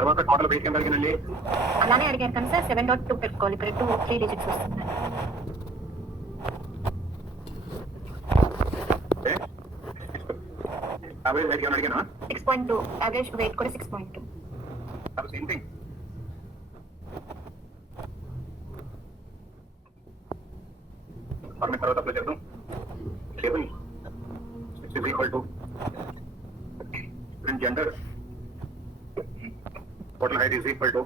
తర్వాత total weight ఎంత అడిగినండి? అలానే అడిగారు కానీ సార్ 7.2 పెట్టుకోవాలి. ఇక్కడ 3 డిజిట్స్ వస్తుంది. యావరేజ్ వెయిట్ ఏమైనా అడిగానా? 6.2 యావరేజ్ వెయిట్ కూడా 6.2. అది సేమ్ థింగ్. ఫార్మేట్ తర్వాత అప్లై చేద్దాం. Table X is equal to print gender, total height is equal to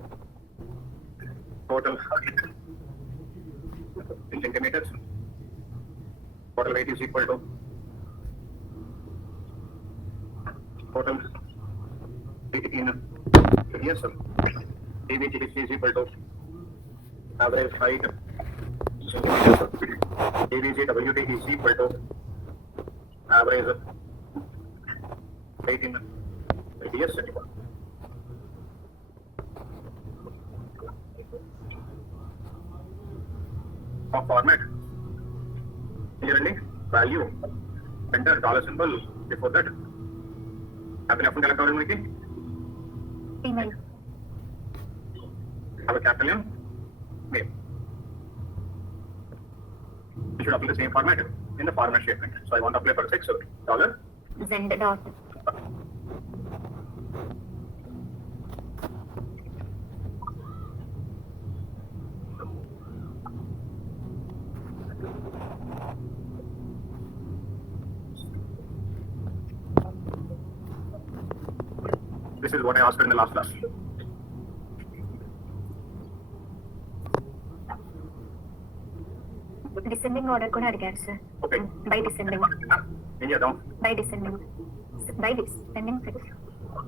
total height in centimeters, total weight is equal to total weight in years, dBH is equal to average height centimeters, dBJ WT is equal to average weight in years centimeter. Format clearly value enter dollar symbol before that. Happy left select కావాలి మనకి Female. have a capital M name. You should apply the same format in the format statement. So I want to apply for $6 Zend dot. This is what I asked in the last class. Descending order కూడా అడిగారు sir. Okay. By descending. ఏం చేద్దాం? By descending. By descending.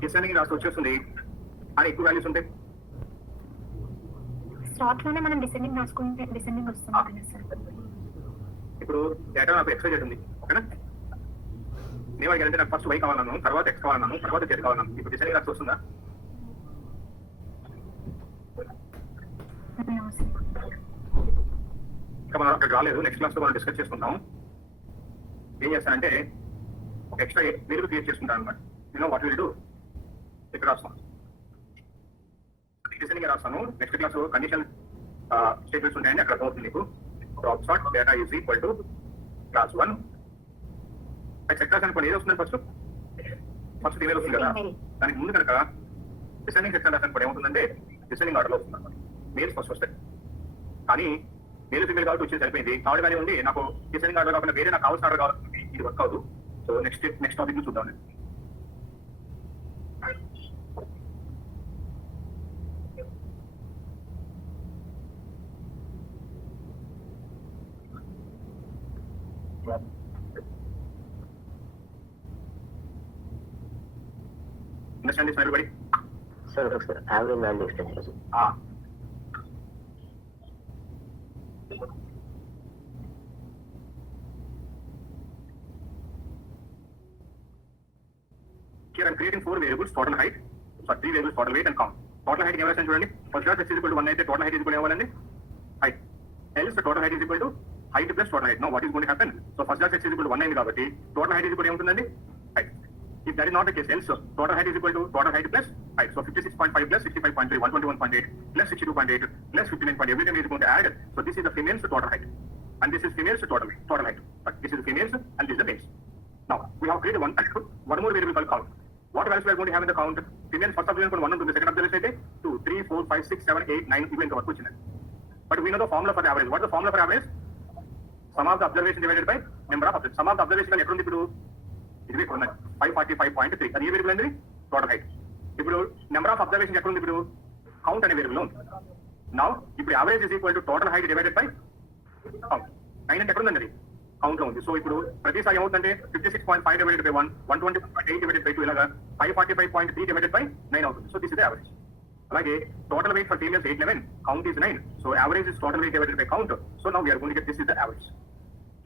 Descending రాసి వచ్చేస్తుంది. అని ఎక్కువ వాల్యూస్ ఉంటాయి. స్లాట్ లోనే మనం డిసెండింగ్ రాసుకుంటే డిసెండింగ్ వస్తుంది కదా సార్. ఇప్పుడు డేటా నాకు ఎక్స్ చేస్తుంది. ఓకేనా? నేను అడిగానంటే నాకు ఫస్ట్ వై కావాలన్నాను, తర్వాత ఎక్స్ కావాలన్నాను, తర్వాత జెడ్ కావాలన్నాను. ఇప్పుడు డిసెండింగ్ రాసి వస్తుందా? ఇంకా మనం అక్కడ రాలేదు. నెక్స్ట్ క్లాస్ లో మనం డిస్కస్ చేసుకుంటాం. ఏం చేస్తానంటే ఒక ఎక్స్ట్రా వేరియబుల్ క్రియేట్ చేసుకుంటాను అనమాట. నేను వాట్ విల్ డూ ఇక్కడ రాస్తాను. డిసెండింగ్ రాస్తాను. నెక్స్ట్ క్లాస్ కండిషన్ స్టేట్మెంట్స్ ఉంటాయని అక్కడ అవుతుంది మీకు. Dot data is equal to class 1 సెక్టార్స్ అనుకోండి. ఏది వస్తుంది ఫస్ట్ ఫీమేల్ వస్తుంది కదా. దానికి ముందు కనుక డిసెండింగ్ సెక్టార్ అనుకోండి ఏమవుతుందంటే డిసెండింగ్ ఆర్డర్లో వస్తుంది అనమాట. మేల్స్ ఫస్ట్ వస్తాయి. కానీ మేల్ ఫీమేల్ కాబట్టి వచ్చేసి సరిపోయింది. థర్డ్ వాల్యూ ఉంది. నాకు డిసెండింగ్ ఆర్డర్ కాకుండా వేరే నాకు కావాల్సిన ఆర్డర్ కావాలి. ఇది వర్క్ అవ్వదు. సో నెక్స్ట్ టాపిక్ చూద్దాం. Understand this, everybody? Sir, average value extension. Here I'm creating 4 variables, total height, 3 variables, total weight and count. Total height ఎవరైనా చూడండి. First class x is equal to 1 అయితే total height is equal to ఏమవ్వాలండి? Height. Else the total height is equal to height plus total height. Now what is going to happen? So first class x is equal to 1 అయింది కాబట్టి total height is equal to ఏమవుతుందండి? Height. If that is not the case, else total height is equal to total height plus height. So 56.5 plus 65.3, 121.8 plus 62.8 plus 59.8. Every time is going to add. So this is the female's total height, and this is female's total height. But this is the female's and this is the male's. Now we have created one more variable called count. What values we are going to have in the count? Female first observation 1 ఉంటుంది. Second observation అయితే 2, 3, 4, 5, 6, 7, 8, 9 even వరకు వచ్చింది. But we know the formula for the average. What is the formula for average? Sum of the observation divided by number of observations. Sum of the observation ఎక్కడ ఉంది ఇప్పుడు? ఇది ఇక్కడ ఉంది 545.3. అది ఏ వేరియబుల్ అండి? Total height. ఇప్పుడు నెంబర్ ఆఫ్ అబ్జర్వేషన్ ఎక్కడ ఉంది? ఇప్పుడు కౌంట్ అనే వేరియబుల్ ఉంది. నౌ ఇప్పుడు average is equal to total height divided by count. 9 అంటే ఎక్కడ ఉందండి? కౌంట్ లో ఉంది. సో ఇప్పుడు ప్రతిసారి ఏమవుతుందంటే 56.5 డివైడెడ్ బై 1, 120.8 డివైడెడ్ బై 2 ఇలాగా 545.3 డివైడెడ్ బై 9 అవుతుంది. So this is the average. అలాగే total weight for females 811, count is 9. So average is total weight divided by count. So now we are going to get this is the average.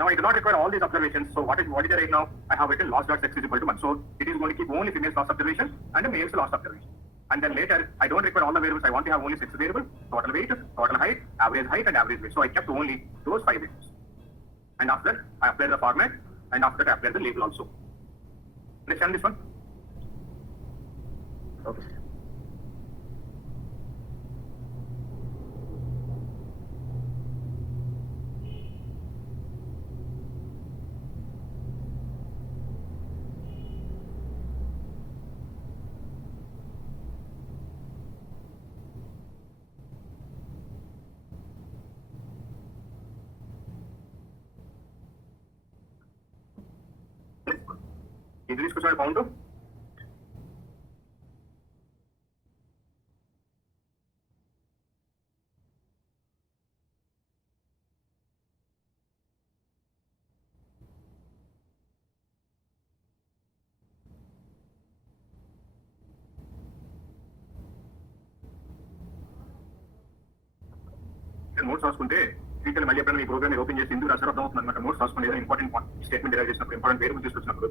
Now I do not require all these observations. So what is the right now? I have written loss dot x is equal to 1. So it is going to keep only females loss observation and the males loss observation. And then later I don't require all the variables. I want to have only 6 variables: total weight, total height, and average weight. So I kept only those 5 variables. And after I applied the format, and after that I applied the label also. Understand this one? Okay, sir. ఎంత తీసుకొచ్చాడు count? Notes రాసుకుంటే ఫ్యూచర్ మళ్ళీ ఎప్పుడైనా మీ programme open చేసి ఎందుకు రాసారో అర్థం అవుతుంది అనమాట. నోట్స్ రాసుకుని ఏదైనా ఇంపార్టెంట్ స్టేట్మెంట్ డెరైవ్ చేసినప్పుడు, ఇంపార్టెంట్ వేరియబుల్ తీసుకొచ్చినప్పుడు.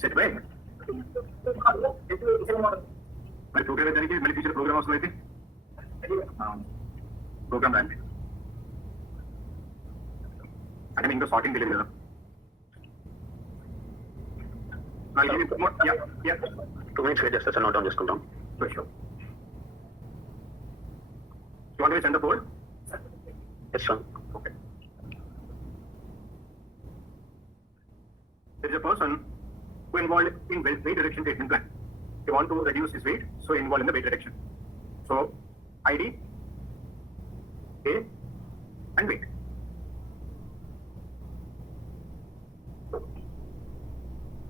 సెట్ బై మరి ప్రోగ్రామ్ దానికి మళ్ళీ ఫ్యూచర్ ప్రోగ్రామ్ అవసరం అయితే ప్రోగ్రామ్ రాండి. అంటే ఇంకా సార్టింగ్ తెలియదు కదా. టూ మినిట్స్ వెయిట్ చేస్తే సార్ నోట్ డౌన్ చేసుకుంటాం. You want to send the board? Yes, sir. Okay. There is a person who involved in weight reduction treatment plan. He want to reduce his weight, so involved in the weight reduction. So ID, A, and weight.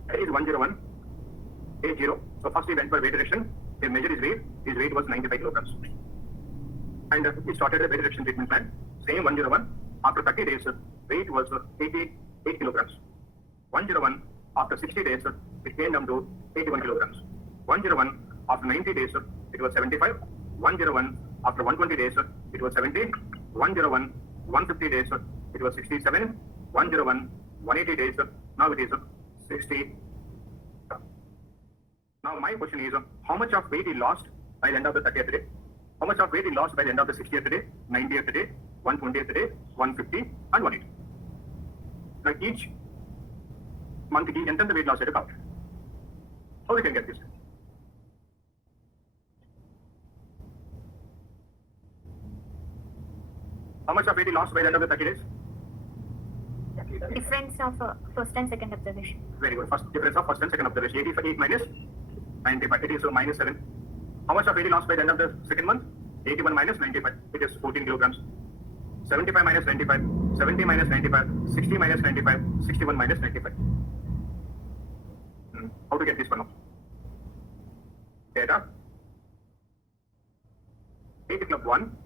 That is 101, A 0. So first he went for weight reduction. He measured his weight. His weight was 95 kilograms. And he started a weight reduction treatment plan. Same 101. After 30 days, weight was 88 kilograms. 101. After 60 days, it came down to 81 kilograms. 101. After 90 days, it was 75. 101. After 120 days, it was 70. 101. 150 days, it was 67. 101. 180 days, now it is 60. Now my question is, how much of weight he lost by the end of the 30th day? How much of weight he lost by the end of the 60th day, 90th day, 120th day, 150 and 180? Now each month he enter the weight loss at account. How we can get this? How much of weight he lost by the end of the 30 days? Difference of first and second observation. Very good. First difference of first and second observation. 88 minus 95. It is minus 7. How much of weight he lost by the end of the second month? 81 minus 95. It is 14 kilograms. 75 minus 95. 70 minus 95. 60 minus 95. 61 minus 95. How to get this one now? Data. 8 club 1.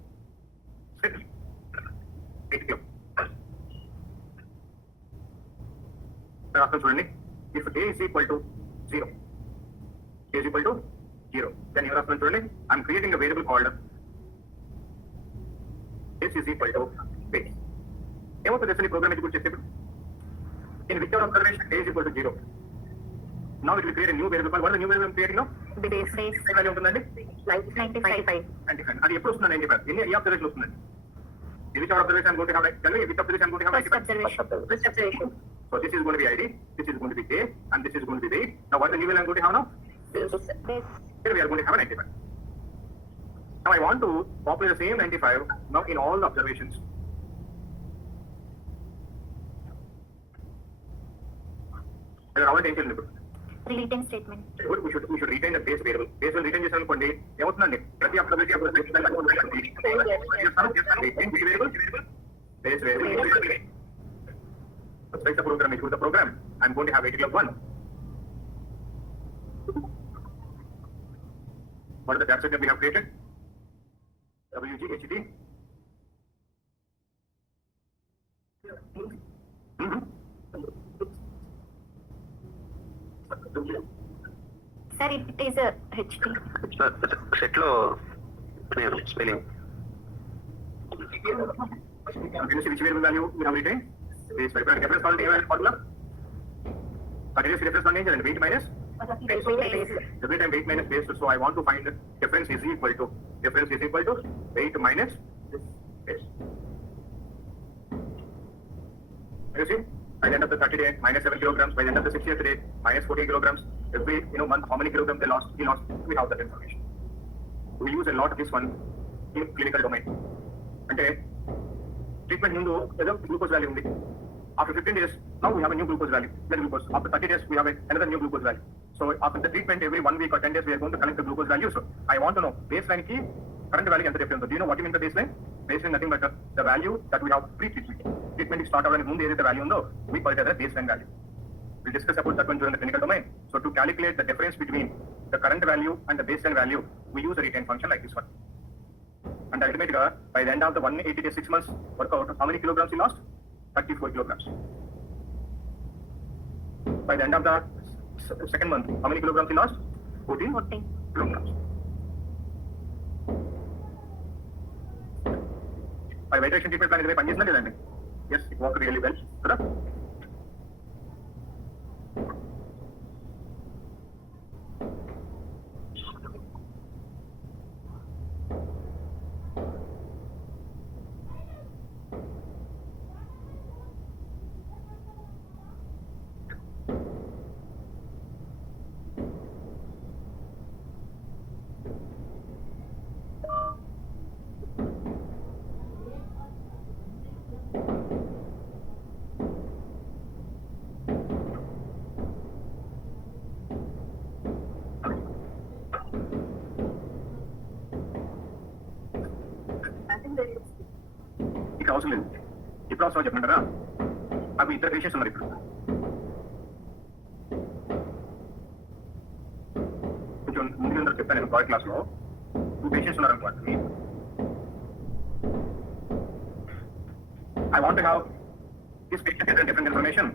Set. 8 club. If A is equal to 0, A is equal to 0, then you are I'm creating a variable called S is equal to base. What is the program in which our observation A is equal to 0. Now it will create a new variable called, what is the new variable I'm creating now? Base. Value 95. 95. That is 95. Any observation? In which observation I'm going to have, tell me which observation I'm going to have 95? First observation. So this is going to be ID, this is going to be A, and this is going to be weight. Now what is the new value I'm going to have now? Base. Here we are going to have a 95. Now I want to populate the same 95 now in all the observations. There are all the Retain statement. We should retain the base variable. Base will retain this one day. Base variable. Let's write the program. Into the program, I'm going to have 8 club 1. What are the data set that we have created? WGHT. Sir, it is a HT. Set lo spelling. Can you see which variable value we have retained? Base variable. Reference formula. Continuous reference one and weight minus base. Every time weight minus base, so I want to find difference is equal to weight minus base. You see, by the end of the 30 day, minus 7 kilograms. By the end of the 60th day, minus 40 kilograms. Every month, how many kilograms they lost? We have that information. We use a lot of this one in clinical domain. Okay, treatment glucose value. After 15 days, now we have a new glucose value, blood glucose. After 30 days, we have another new glucose value. So after the treatment, every 1 week or 10 days, we are going to collect the glucose value. So I want to know baseline key, current value and the difference. Do you know what you mean by baseline? Baseline nothing but the value that we have pre-treatment. Treatment is started when the value we call it as a baseline value. We'll discuss about that one during the clinical domain. So to calculate the difference between the current value and the baseline value, we use a retain function like this one. And ultimately, by the end of the 180 days, 6 months workout, how many kilograms you lost? 34 kilograms. By the end of the second month, how many kilograms you lost? 14 kilograms. My hydration treatment plan is very fun. Yes, it worked really well. Correct? ఇక్కడ అవసరం లేదు. ఇప్పుడు అవసరం చెప్పమంటారా? నాకు ఇద్దరు పేషెంట్స్ ఉన్నారు ఇప్పుడు. కొంచెం ముందు చెప్తాను నేను బాయ్ క్లాస్ లో 2 పేషెంట్స్ ఉన్నారు అనుకోండి. I want to have this patient has different information.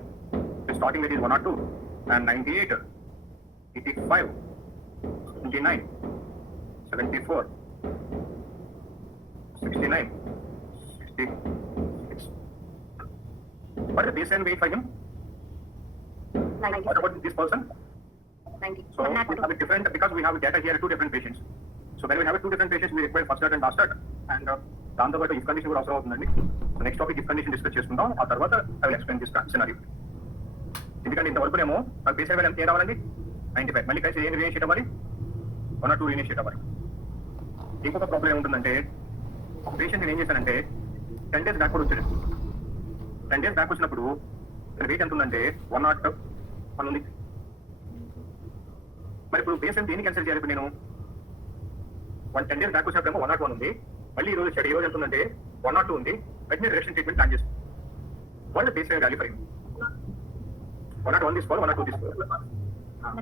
Starting with is 1 or 2 and 98, 85, 29, 74, 69, 66. What is the baseline weight for him? 90. What about this person? 90. So we have a different, because we have data here 2 different patients. So when we have 2 different patients, we require first start and last start. And దాంతో పాటు if condition కూడా అవసరం అవుతుందండి. So next topic if condition discuss చేసుకుందాం. ఆ తర్వాత I will explain this scenario. ఎందుకంటే ఇంతవరకునేమో నాకు బేస్ లెవెల్ ఎంత ఏం రావాలండి? 95. మళ్ళీ కలిసి ఏం రీఇనిషియేట్ అవ్వాలి? 1 or 2 రీఇనిషియేట్ అవ్వాలి. ఇంకొక ప్రాబ్లం ఏముంటుందంటే, ఒక పేషెంట్ ఏం చేశానంటే 10 days బ్యాక్ కూడా వచ్చాడు. 10 days బ్యాక్ వచ్చినప్పుడు వెయిట్ ఎంత ఉందంటే 101 ఉంది. మరి ఇప్పుడు పేషెంట్ దేనికి క్యాన్సిల్ చేయాలి? ఇప్పుడు నేను 10 days బ్యాక్ వచ్చినప్పుడేమో 101 ఉంది. మళ్ళీ ఈ రోజు వచ్చాడు. ఈ రోజు ఎంత ఉందంటే 102 ఉంది. వెంటనే రిడక్షన్ ట్రీట్మెంట్ ప్లాన్ చేస్తాం. వాళ్ళ బేస్ లైన్ వాల్యూ ఫర్ 101 తీసుకోవాలి, 102 తీసుకోవాలి.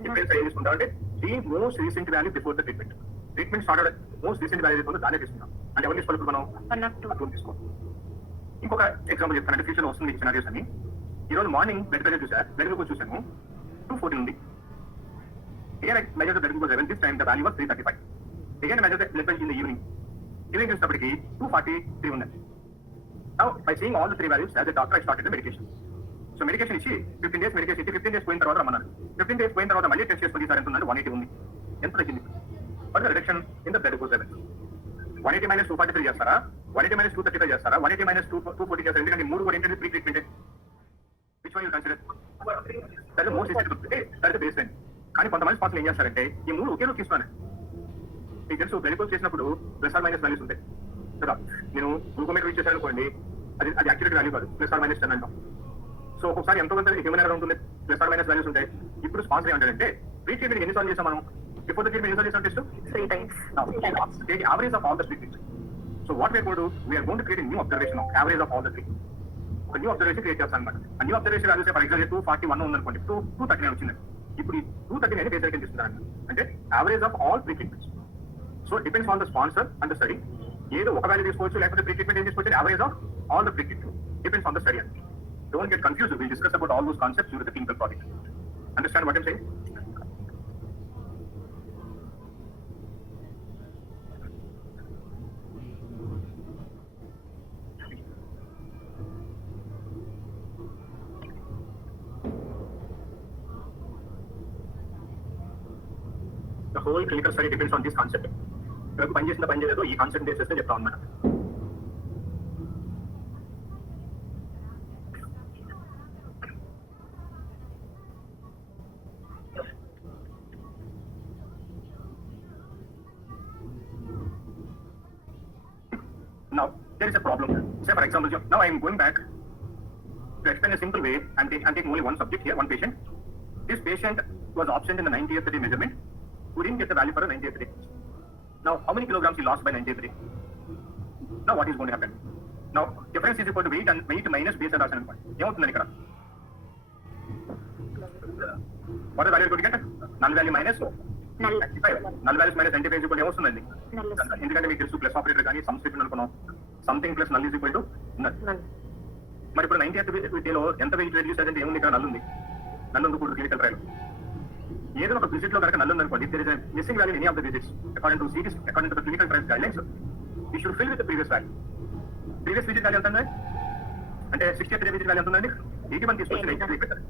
డిఫరెన్స్ ఏం తీసుకుంటాం అంటే the most recent value before the treatment. Treatment start most recent value తీసుకుంటే దాన్ని తీసుకుంటాం. అంటే ఎవరు తీసుకోవాలి? ఇప్పుడు మనం 102 తీసుకోవాలి. ఇంకొక ఎగ్జాంపుల్ చెప్తానంటే ఫ్యూచర్ లో వస్తుంది సినారియోస్ అని. ఈ రోజు మార్నింగ్ బ్లడ్ ప్రెషర్ చూసా, బ్లడ్ గ్లూకోజ్ చూసాను 214 ఉంది. Again, I measured the blood glucose level. This time the value was 335. Again, I measured the blood pressure in the evening. Evening చూసినప్పటికి 243 ఉంది. Now, by seeing all the 3 values, as a doctor, I started the medication. So, medication ఇచ్చి 15 days medication ఇచ్చి 15 days పోయిన తర్వాత రమ్మన్నారు. 15 days పోయిన తర్వాత మళ్ళీ టెస్ట్ చేసుకుని సార్ ఎంత ఉందంటే 180 ఉంది. ఎంత తగ్గింది? For the reduction in the blood glucose level 180 minus 243 చేస్తారా? 180 minus 235 చేస్తారా? 180 minus 240 చేస్తారా? ఎందుకంటే 3 కూడా ఏంటంటే pre treatment. Which one you consider? That is most incident. That is base line. కానీ కొంతమంది స్పాన్సర్లు ఏం చేస్తారంటే ఈ 3 ఒకే రోజు తీసుకున్నాను. మీకు తెలుసు గ్లూకోజ్ చేసినప్పుడు ప్లస్ ఆర్ మైనస్ వాల్యూస్ ఉంటాయి కదా. నేను గ్లూకోమీటర్ యూజ్ చేశాను అనుకోండి, అది యాక్చురేట్ వాల్యూ కాదు, ప్లస్ ఆర్ మైనస్ 10 అంటాం. సో ఒక్కొక్కసారి ఎంతో కొంత హ్యూమన్ ఎర్రర్ ఉంటుంది, ప్లస్ ఆర్ మైనస్ వాల్యూస్ ఉంటాయి. ఇప్పుడు స్పాన్సర్ ఏమంటారంటే ప్రీ ట్రీట్మెంట్ ఎన్నిసార్లు చేసాం మనం? బిఫోర్ ద ట్రీట్మెంట్ ఎన్నిసార్లు చేసాం టెస్ట్? 3 times. Take average of all the treatments. So what we are going to do, we are going to create a new observation of average of all the 3. ఒక new observation create చేస్తాను అనమాట. ఆ new observation values for example 241 ఉందనుకోండి, 239 వచ్చింది. ఇప్పుడు ఈ 230 అనేది base rate తీసుకుంటాను అంటే average of all pretreatments. So depends on the sponsor and the study. ఏదో ఒక వాల్యూ తీసుకోవచ్చు, లేకపోతే ప్రీ ట్రీట్మెంట్ ఏం తీసుకోవచ్చు, average of all the pretreatment depends on the study. అండి don't get confused. Will discuss about all those concepts during the clinical project. Understand what I'm saying? The whole clinical study depends on this concept. Drug పనిచేసిన పని చేయలేదు, ఈ concept base చేస్తే చెప్తాం అనమాట. Now, there is a problem. Say, for example, now I am going back to explain a simple way. I'm taking only one subject here, one patient. This patient was absent in the 90th day measurement. We didn't get the value for the 90th day. Now, how many kilograms he lost by 90th day? Now, what is going to happen? Now, difference is equal to weight and weight minus base and rational point. What is the value going to get? Null value minus Null. 95. Null values minus 95 is equal to ఏమొస్తుందండి? Null. ఎందుకంటే మీకు తెలుసు plus operator కానీ సబ్స్క్రిప్షన్ అనుకున్నాం. Something plus null is equal to null. Null. మరి ఇప్పుడు 90th డేలో ఎంత వెయిట్ రెడ్యూస్ అయితే ఏముంది? ఇక్కడ నల్ ఉంది. నల్ ఉంది కూడా క్లినికల్ ట్రయల్. ఏదో ఒక విజిట్ లో కనుక నల్ ఉంది అనుకోండి, there is missing value in any of the visits according to cities, according to the clinical trials guidelines, you should fill with the previous value. Previous visit value ఎంత ఉంది అంటే 60th day visit value ఎంత ఉందండి? 81 తీసుకొచ్చి 93 పెట్టారు.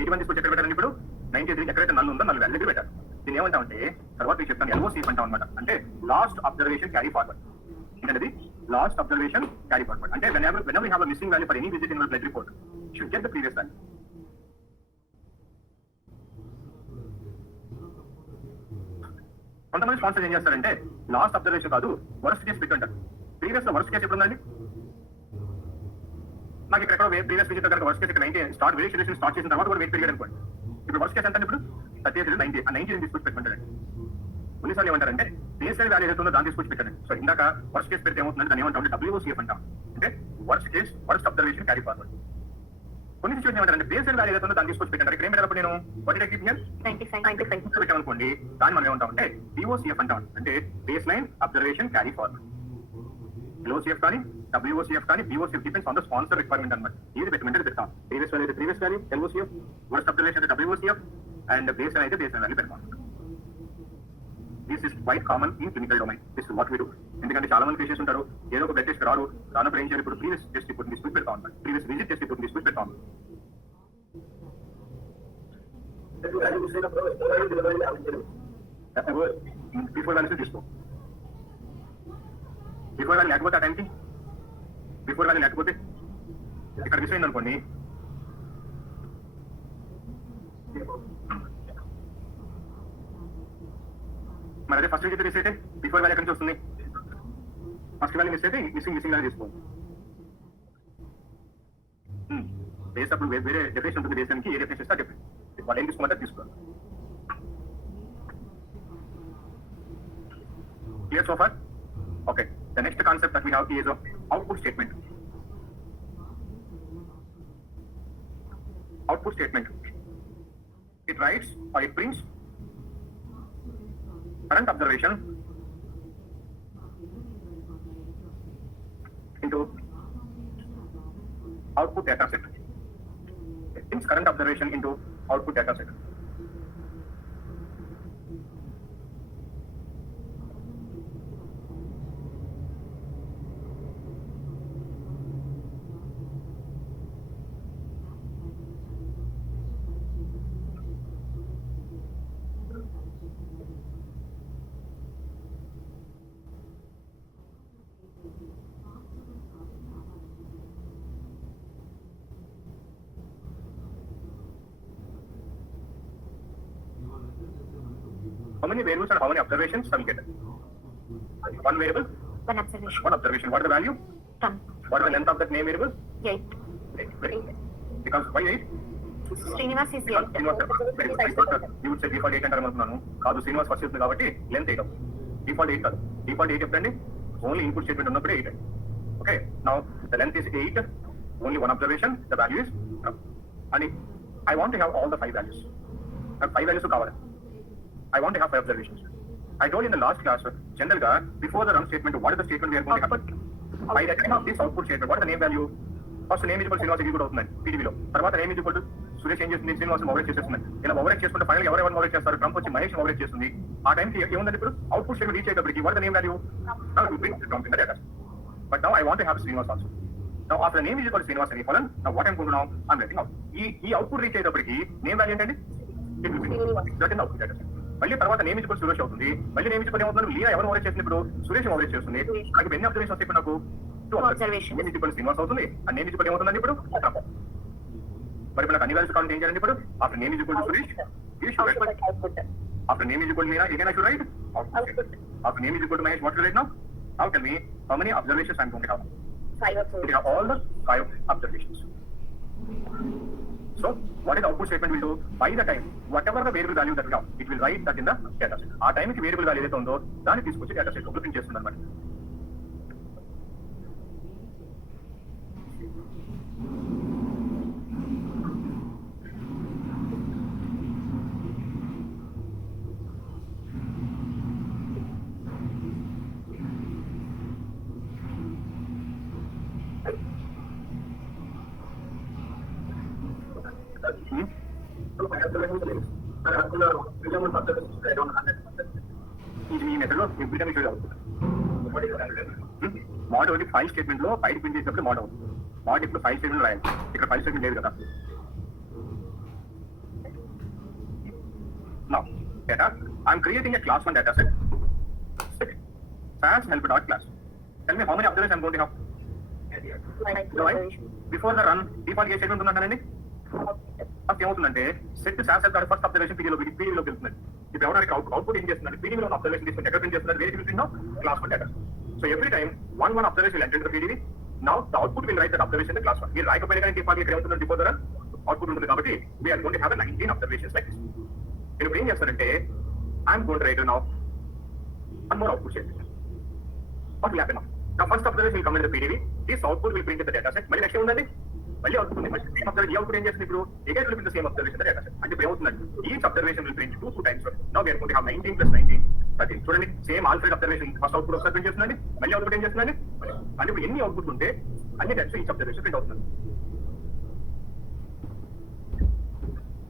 81 తీసుకొచ్చి ఎక్కడ పెట్టారండి? ఇప్పుడు 93 ఎక్కడైతే నల్ ఉందో నల్ వాల్యూ దగ్గర పెట్టారు. దీన్ని ఏమంటామంటే తర్వాత మీకు చెప్తాను, ఎల్ఓసి అంటాం అనమాట. అంటే లాస్ట్ అబ్జర్వేషన్ క్యారీ ఫార్వర్డ్. ఏంటది? Last observation carry forward. అంటే whenever you have a missing value for any visit in your blood report, you should get the previous value. కొంతమంది స్పాన్సర్ ఏం చేస్తారంటే లాస్ట్ అబ్జర్వేషన్ కాదు వర్స్ట్ కేసు పెట్టుంటారు. ప్రీవియస్ లో worst case ఎప్పుడు ఉందండి? నాకు ఇక్కడ ప్రీవియస్ విజిట్ కనుక వర్స్ట్ కేసు ఇక్కడ 90 స్టార్ట్ వెరిఫికేషన్ స్టార్ట్ చేసిన తర్వాత కూడా వెయిట్ పెరిగాడు అనుకోండి. ఇప్పుడు వర్స్ట్ కేసు ఎంత? ఇప్పుడు 90 తీసుకొచ్చి పెట్టుకుంటాడు. కొన్నిసార్లు ఏమంటారంటే బేస్ లైన్ వాల్యూ ఏదైతే ఉందో దాన్ని తీసుకొచ్చి పెట్టండి. సో ఇందాక వర్స్ట్ కేసు పెడితే ఏమవుతుందంటే దాన్ని ఏమంటాం? WOCF అంటాం. అంటే worst case worst observation carry forward. కొన్ని సిచువేషన్ ఏమంటారంటే బేస్ లైన్ వాల్యూ ఏదైతే ఉందో దాన్ని తీసుకొచ్చి పెట్టండి. ఇక్కడ ఏం పెట్టారు? నేను what did I keep here? 95. పెట్టామనుకోండి, దాన్ని మనం ఏమంటాం అంటే BOCF అంటాం. అంటే base line observation carry forward. LOCF కానీ WOCF కానీ BOCF depends on the sponsor requirement అనమాట. ఏది పెట్టమంటే పెడతాం. ప్రీవియస్ వాల్యూ అయితే previous value LOCF, worst observation అయితే WOCF, అండ్ బేస్ లైన్ అయితే బేస్ లైన్ వాల్యూ పెడతాం. This is quite common in clinical domain. This is what we do. ఎందుకంటే చాలా మంది పేషెంట్స్ ఉంటారు, ఏదో ఒక బ్లడ్ టెస్ట్ రారు, రానప్పుడు ఏం చేయాలి? ఇప్పుడు ప్రీవియస్ టెస్ట్ రిపోర్ట్ తీసుకుని పెడతా ఉంటారు. ప్రీవియస్ విజిట్ టెస్ట్ రిపోర్ట్ తీసుకుని పెడతా ఉంటారు. బిఫోర్ వాల్యూస్ తీసుకో. బిఫోర్ వాల్యూ లేకపోతే ఆ టైంకి బిఫోర్ వాల్యూ లేకపోతే ఇక్కడ మిస్ అయింది అనుకోండి, మరి అదే ఫస్ట్ విజిట్ మిస్ అయితే బిఫోర్ వాల్యూ ఎక్కడి నుంచి వస్తుంది? ఫస్ట్ వాల్యూ మిస్ అయితే మిస్సింగ్ వాల్యూ తీసుకోండి. బేస్ అప్పుడు వేరే డెఫినేషన్ ఉంటుంది. బేసానికి ఏ డెఫినేషన్ ఇస్తా చెప్పండి. వాళ్ళు ఏం తీసుకోమంటే తీసుకోండి. Clear so far? Okay. The next concept that we have is output statement. Output statement. It writes or it prints current observation into output data set. It prints current observation into output data set. How many variables and how many observations shall we get? One variable, One observation. one observation. What is the value? 10. What is the length of that name variable? 8. 8. Very good. Because why 8? Srinivas is Because 8. Srinivas, very good. I thought that you would say default 8 అంటారు అనుకున్నాను. కాదు, శ్రీనివాస్ ఫస్ట్ ఉంది కాబట్టి లెంత్ 8 అవుతుంది. డిఫాల్ట్ 8 కాదు. డిఫాల్ట్ 8 ఎప్పుడండి? Only input statement ఉన్నప్పుడే 8. Okay, now the length is 8. Only one observation, the value is అని I want to have all the 5 values. నాకు 5 వాల్యూస్ కావాలి. I want to have 5 observations. I told in the last class, general ga, before the run statement, what is the statement we are going to have? By the time of this output statement, what is the name value? First name is equal to Srinivas execute అవుతుంది PDB లో. తర్వాత name is equal to Suresh ఏం చేస్తుంది? శ్రీనివాస్ ఓవరేట్ చేసేస్తుంది. ఇలా ఓవరేట్ చేసుకుంటే ఫైనల్ ఎవరెవరు ఓవరేట్ చేస్తారు? ట్రంప్ వచ్చి మహేష్ ఓవరేట్ చేస్తుంది. ఆ టైంకి ఏముందంటే ఇప్పుడు అవుట్పుట్ స్టేట్మెంట్ రీచ్ అయ్యేటప్పటికి what is the name value? Now we bring Trump in the data. But now I want to have Srinivas also. Now after the name is equal to Srinivas semicolon, now what I'm going to now, I'm writing out. ఈ output reach అయ్యేటప్పటికి name value ఏంటండి? It will be that in output data set. మళ్ళీ తర్వాత name equal Suresh అవుతుంది. మళ్ళీ name equal ఏమవుతుంది? లీనా ఎవరు ఓవరేజ్ చేసినప్పుడు సురేష్ ఓవరేజ్ చేస్తుంది. నాకు ఎన్ని అబ్జర్వేషన్ వస్తాయి ఇప్పుడు? నాకు 2 అబ్జర్వేషన్. నేమ్ ఈక్వల్ శ్రీనివాస్ అవుతుంది. ఆ నేమ్ ఈక్వల్ ఏమవుతుందండి ఇప్పుడు? మరి ఇప్పుడు నాకు అన్ని వాల్యూస్ కావాలి ఏం చేయాలండి ఇప్పుడు? After name equal to Suresh after name is equal to Meena, again I should write output. After name is equal to Mahesh, what should I write now? Now tell me how many observations I'm going to have. 5 observations. We have all the 5 observations. So what is the output statement will do? By the time whatever the variable value that we have, it will write that in the data set. ఆ time కి variable value ఏదైతే ఉందో దాన్ని తీసుకొచ్చి data set లో ప్రింట్ చేస్తుంది అన్నమాట. ఇది మీ మెథడ్లో ఎవ్రీ టైం అవుతుంది. మోడ్ ఒకటి ఫైల్ స్టేట్మెంట్ లో ఫైల్ ప్రింట్ చేసినప్పుడు మోడ్ అవుతుంది. మోడ్ ఇప్పుడు ఫైల్ స్టేట్మెంట్ రాయాలి. ఇక్కడ ఫైల్ స్టేట్మెంట్ లేదు కదా. Now, data. I'm creating a class 1 data set. Sans help dot class. Tell me how many observations I'm going to have. Before the run, default ఏ statement ఉందంటానండి? First ఏమవుతుందంటే set సాన్స్ help dot first observation పీడీలోకి వెళ్తుంది. ఇప్పుడు ఎవరైనా అవుట్పుట్ ఏం చేస్తున్నారు? పీడీలో అబ్జర్వేషన్ తీసుకుని ఎక్కడ ప్రింట్ చేస్తున్నారు? వేరే print class 1 data. So every time one observation will enter into the PDB. Now the output will write that observation in the class 1. మీరు రాయకపోయినా కానీ డిఫాల్ట్ ఇక్కడ ఏమవుతుంది? బిఫోర్ ద రన్ అవుట్పుట్ ఉంటుంది కాబట్టి we are going to have 19 observations like this. మీరు ఇప్పుడు ఏం చేస్తారంటే I'm going to write now one more output statement. What will happen now? The first observation will come in the PDB. This output will print in the data set. మళ్ళీ నెక్స్ట్ ఏముందండి? మళ్ళీ అవుట్పుట్ ఉంది. మళ్ళీ same observation. ఈ అవుట్పుట్ ఏం చేస్తుంది ఇప్పుడు? again will print the same observation in the data set. అంటే ఇప్పుడు ఏమవుతుందండి? each observation will print two times. Now we are going to have 19 plus 19 13. చూడండి same Alfred observation first output ఒకసారి ప్రింట్ చేస్తుందండి. మళ్ళీ అవుట్పుట్ ఏం చేస్తుందండి? అంటే ఇప్పుడు ఎన్ని అవుట్పుట్ ఉంటే అన్ని టైమ్స్ ఈచ్ అబ్జర్వేషన్ ప్రింట్ అవుతుంది.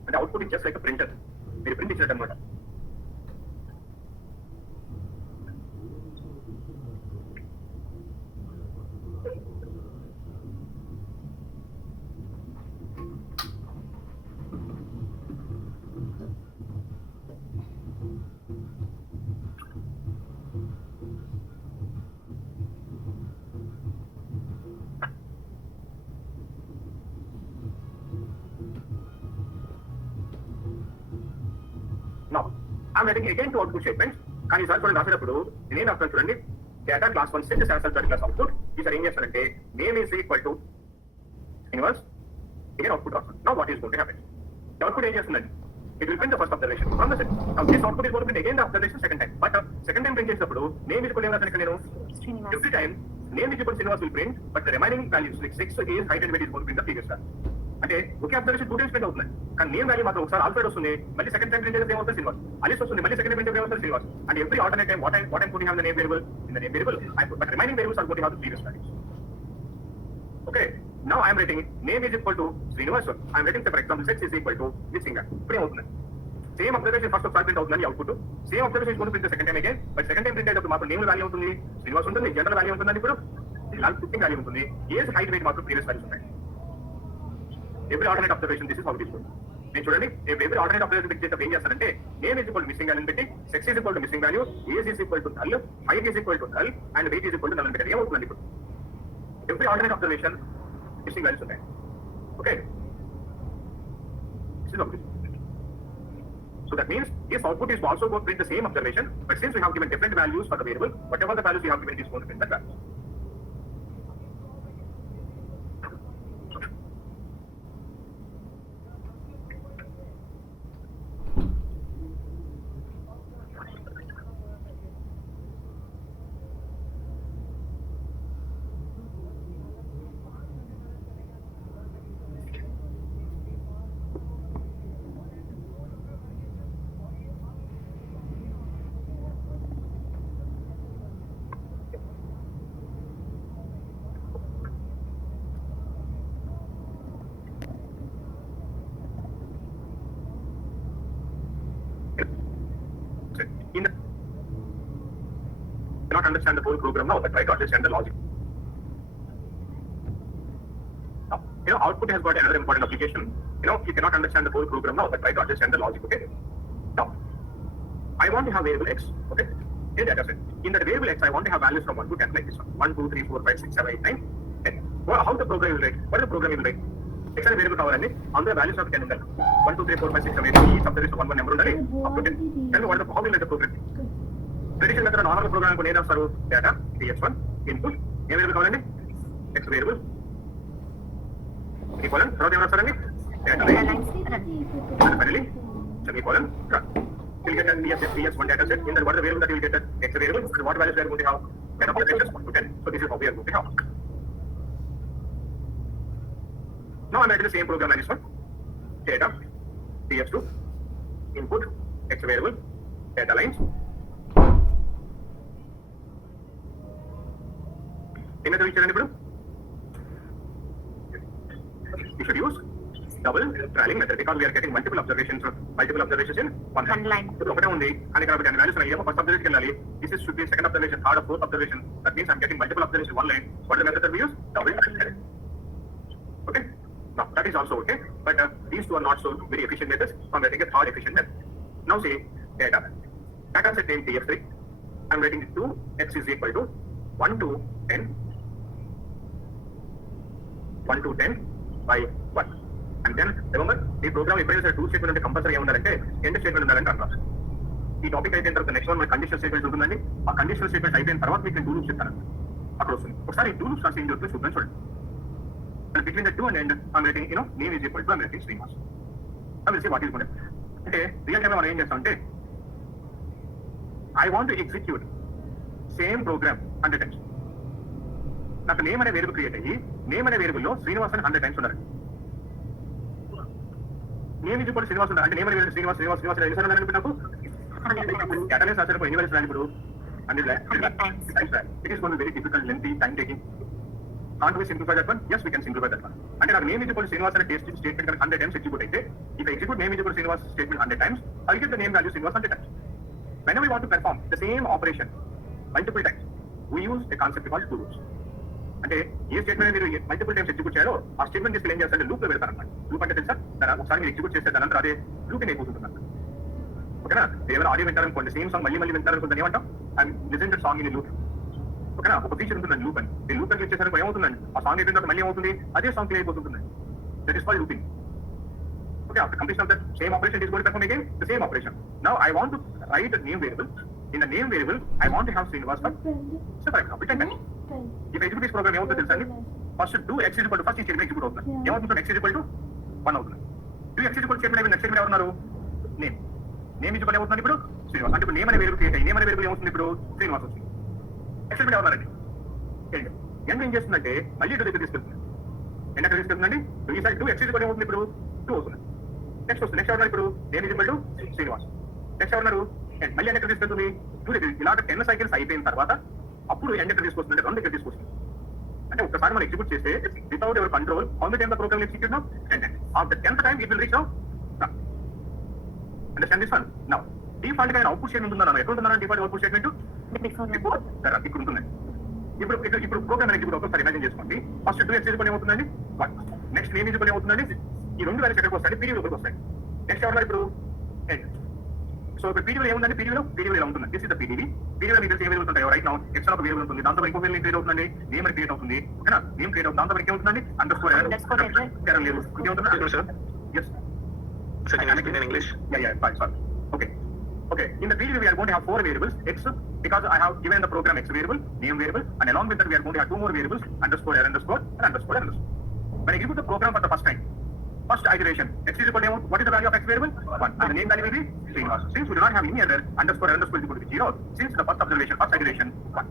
అంటే output is just like printer. మీరు ప్రింట్ ఇచ్చినట్టు అనమాట. Now, I'm writing again two output statements. కానీ ఈసారి చూడండి రాసేటప్పుడు నేనేం రాస్తాను చూడండి. Data class 1 set sands class output. ఈసారి ఏం చేస్తానంటే name is equal to universe again output రాస్తాను. Now what is going to happen? The output ఏం చేస్తుందండి? It will print the first observation from the set. Now this output is going to print again the observation second time. But second time print చేసినప్పుడు name equal ఏం రాస్తాను ఇక్కడ నేను? Every time name is equal to Srinivas will print, but the remaining values like 6 is height and weight is going to print the previous value. అంటే ఒకే అబ్జర్వేషన్ 2 times print అవుతుంది. కానీ name value మాత్రం ఒకసారి ఆల్ఫ్రెడ్ వస్తుంది. మళ్ళీ సెకండ్ టైం ప్రింట్ చేస్తే ఏమవుతుంది? శ్రీనివాస్. అలిస్ వస్తుంది. మళ్ళీ సెకండ్ టైం ప్రింట్ ఏమవుతుంది? Srinivas. And every alternate time what I putting have the name variable in the name variable but remaining variables are going to have the previous values. Okay, now I am writing name is equal to Srinivas. I am writing for example sets is equal to missing. ఇప్పుడు ఏమవుతుంది? Same observation first ఒకసారి print అవుతుంది output. Same observation కూడా print second time again. But second time print అయినప్పుడు మాత్రం name value ఉంటుంది, శ్రీనివాస్ ఉంటుంది, general value ఉంటుందని ఇప్పుడు ఫిఫ్టింగ్ వాల్యూ ఉంటుంది. ఏజ్ హైట్ వెయిట్ మాత్రం ప్రీవియస్ వాల్యూస్ ఉంటాయి. Every alternate observation this is how it is going. నేను చూడండి ఎవ్రీ ఆల్టర్నేట్ అబ్జర్వేషన్ పెట్టి చేస్తే ఏం చేస్తారంటే name is equal to missing value పెట్టి sex is equal to missing value, age is equal to null, height is equal to null and weight is equal to null అని పెట్టారు. ఏమవుతుందండి ఇప్పుడు? Every alternate observation missing values ఉంటాయి. Okay, so that means this output is also going to print the same observation, but since we have given different values for the variable, whatever the values we have given is going to print that value. Cannot understand the whole program now, but try to understand the logic. Now, output has got another important application. You cannot understand the whole program now, but try to understand the logic. Okay. Now, I want to have variable x, okay, in data set. In that variable x, I want to have values from 1 to 10, like this one. 1, 2, 3, 4, 5, 6, 7, 8, 9, 10. Well, how the program will write? What is the program will write? X and variable cover and on the values of 10 ఉండాలి. 1, 2, 3, 4, 5, 6, 7, 8, each of the one number ఉండాలి, up to 10. Tell me what the, how will write the program? Traditional method normal program को ఏం రాస్తారు? Data, ps1, input, ఏ variable కావాలండి? X variable, semicolon, తర్వాత ఏం రాస్తారండి? Data line, and finally, semicolon, run. You'll get a PS1 data set. In that, what is the variable that you will get? X variable. And what values we are going to have? 10 of the X's, 1 to 10. So this is how we are going to have. Now I'm writing the same program like this one. Data, PS2, input, X variable, data lines. In the future, you should use double trailing method because we are getting multiple observations in one line. So ఒకటే ఉంది అని కాబట్టి దాని వాల్యూస్ ఏమో first observation వెళ్ళాలి. This is should be second observation, third or fourth observation. That means I'm getting multiple observations in one line. What is the method that we use? Double trailing. Okay. Now that is also okay, but these two are not so very efficient methods. So I'm writing a third efficient method. Now say data set name TF3. I'm writing it to x is equal to 1 to 10, 1 to 10 by 1. And then remember, the program ఎప్పుడైతే two statement అంటే కంపల్సరీ ఉండాలంటే end statement ఉండాలంటే అర్థం. ఈ టాపిక్ అయిపోయిన తర్వాత next one మన conditional statement ఉంటుందండి. ఆ కండిషనల్ స్టేట్మెంట్ అయిపోయిన తర్వాత మీకు టూ లూప్స్ చెప్తాను. అక్కడ వస్తుంది. ఒకసారి టూ లూప్స్ రాసి ఏం జరుగుతుందో చూద్దాం చూడండి. Between the two and end I'm writing name is equal to I'm writing Srinivas. I will see what is going. అంటే రియల్ టైం మనం ఏం చేస్తాం అంటే I want to execute same program 100 times. నాకు నేమ్ అనే వేరియబుల్ క్రియేట్ అయ్యి name అనే వేరియబుల్లో శ్రీనివాస్ అని 100 టైమ్స్ ఉండాలి. నేమ్ ఇది కూడా శ్రీనివాస్ ఉండాలి అంటే నేమ్ అనేది శ్రీనివాస్ ఎన్నిసార్లు ఉండాలని నాకు డేటాబేస్ రాసేటప్పుడు ఎన్ని వేలు రాని ఇప్పుడు 100 times. It is going to be very difficult, lengthy, time taking. Can't we simplify that one? Yes, we can simplify that one. అంటే నాకు నేమ్ ఇది కూడా శ్రీనివాస్ అనే స్టేట్మెంట్ కనుక 100 times ఎగ్జిక్యూట్ అయితే if I execute name is equal to Srinivas statement 100 times, I'll get the name value Srinivas 100 times. Whenever we want to perform the same operation multiple times, we use a concept called two loops. అంటే ఏ స్టేట్మెంట్ మీరు multiple times execute చేయాలో ఆ స్టేట్మెంట్ తీసుకుని ఏం చేస్తారంటే లూప్ లో పెడతారన్నమాట. లూప్ అంటే తెలుసా, దాని ఒకసారి మీరు ఎగ్జిక్యూట్ చేస్తే దాని అదే లూప్ అయిపోతుంది. ఓకేనా, ఏమైనా ఆడియో వింటారనుకోండి, సేమ్ సాంగ్ మళ్ళీ వింటారనుకుంటే ఏమంటాం, I listen the song in loop. ఓకేనా, ఒక ఫీచర్ ఉంటుందండి లూప్ అని. ఈ లూప్ క్లిక్ చేసేసరికి ఏమవుతుందండి, ఆ సాంగ్ అయిపోయిన తర్వాత మళ్ళీ ఏమవుతుంది, అదే సాంగ్ ప్లే అయిపోతుంది. That is called looping. Okay, after completion of that same operation, it is going to perform again the same operation. Now I want to write a name variable. In the name variable, I want to have Srinivas for, so for example, 10 times. If I execute this program, what will happen? First do x is equal to first statement execute అవుతుంది. ఏమవుతుంది, x is equal to 1 అవుతుంది. Do x is equal to statement next statement ఎవరున్నారు, name. Name is equal అవుతుంది ఇప్పుడు శ్రీనివాస్. అంటే ఇప్పుడు name అనే variable create అయ్యి నేమ్ అనే వేరియబుల్ ఏమవుతుంది ఇప్పుడు శ్రీనివాస్ వస్తుంది. నెక్స్ట్ స్టేట్మెంట్ ఎవరున్నారండి ఎండ్. ఎండ్ ఏం చేస్తుందంటే మళ్ళీ ఇటు దగ్గర తీసుకెళ్తుంది. ఎండ్ ఎక్కడ తీసుకెళ్తుందండి, ఈ సైడ్ 2 x is equal ఏమవుతుంది ఇప్పుడు 2 అవుతుంది. నెక్స్ట్ వస్తుంది, నెక్స్ట్ ఎవరున్నారు ఇప్పుడు name is equal to Srinivas. నెక్స్ట్ ఎవరున్నారు ఎండ్. మళ్ళీ ఎండ్ ఎక్కడ తీసుకెళ్తుంది 2 దగ్గర. ఇలాగ 10 సైకిల్స్ అయిపోయిన తర్వాత అప్పుడు ఎండ్ ఎక్కడ తీసుకొస్తుంది అంటే 2 దగ్గర తీసుకొస్తుంది. అంటే ఒక్కసారి మనం ఎగ్జిక్యూట్ చేస్తే without ever control how many times the programme execute now 10 times. After 10th time it will reach now. Understand this one? Now default గా అవుట్పుట్ స్టేట్మెంట్ ఉందా, ఎక్కడ ఉంటున్నా డిఫాల్ట్ అవుట్పుట్ స్టేట్మెంట్ ఇక్కడ ఉంటుంది. ఇప్పుడు ప్రోగ్రామ్ ఎగ్జిక్యూట్ ఒకసారి ఇమాజిన్ చేసుకోండి. ఫస్ట్ 2 ఎక్స్ ఏమవుతుందండి 1. నెక్స్ట్ నేమ్ ఈజ్ ఏమవుతుందండి, ఈ 2 వాల్యూస్ ఎక్కడికి వస్తాయి, పీరియడ్ లోపలికి వస్తాయి. నెక్స్ట్ ఎవరు ఇప్పుడు ఎండ్. సో ఇప్పుడు పీరియడ్ ఏముందండి, పీరియడ్ ఎలా ఉంటుంది, this is the period. Period మీకు ఏ వేరియబుల్ ఉంటాయి రైట్ నౌ, ఎక్స్ ఒక వేరియబుల్ ఉంటుంది, దాంతో ఇంకో వేరియబుల్ క్రియేట్ అవుతుందండి, నేమ్ అని క్రియేట్ అవుతుంది. ఓకేనా, నేమ్ క్రియేట్ అవుతుంది, దాంతో ఇంకేమవుతుందండి అండర్స్కోర్ ఎర్రర్ లేదు. ఇంకేమవుతుంది sir, yes sir, can you speak in English? Yeah, fine, sorry. Okay, in the period we are going to have 4 variables x, because I have given the program x variable, name variable, and along with that we are going to have 2 more variables, underscore error underscore and underscore error underscore. When I execute the program for the first time, first iteration, x is equal to what is the value of x variable 1 and the name value will be Srinivas. Since we do not have any error, underscore error underscore is equal to 0, since the first observation, first iteration 1.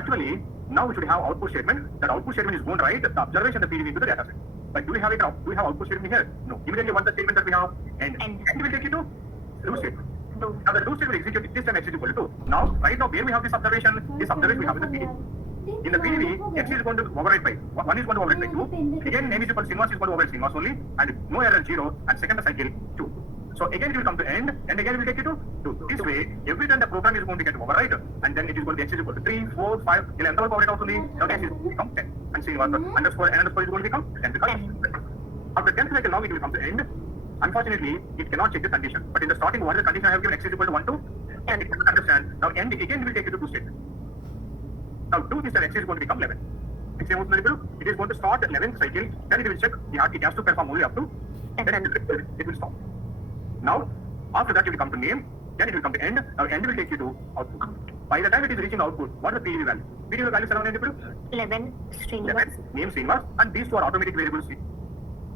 Actually now we should have output statement. That output statement is going to write the observation the period into the data set. But do we have it now? Do we have output statement here? No. Immediately what the statement that we have, and will take you to do statement. Now the do statement will execute this time x is equal to 2. Now right now where we have this observation we have in the PDB. In the PDB, x is going to override by 1 is going to override by 2. Again name is equal to Srinivas is going to override Srinivas only, and no error 0, and second cycle 2. So again it will come to end, and again it will take you to 2. This way every time the program is going to get override, and then it is going to x is equal to 3, 4, 5. Ila enta override avutundi, now x is become 10, and Srinivas underscore and underscore is going to become 10 because after 10th cycle now it will come to end. Unfortunately, it cannot check the condition. But in the starting, what is the condition I have given? X is equal to 1 to, and it cannot understand. Now end again will take you to 2 statements. Now do this, and X is going to become 11. Next time, it is going to start at 11th cycle, then it will check, it has to perform only up to, then it will stop. Now, after that, it will come to name, then it will come to end. Now end will take you to output. By the time it is reaching output, what is the PDB value? PDB value is around 11 string 11, name Srinivas, and these two are automatic variables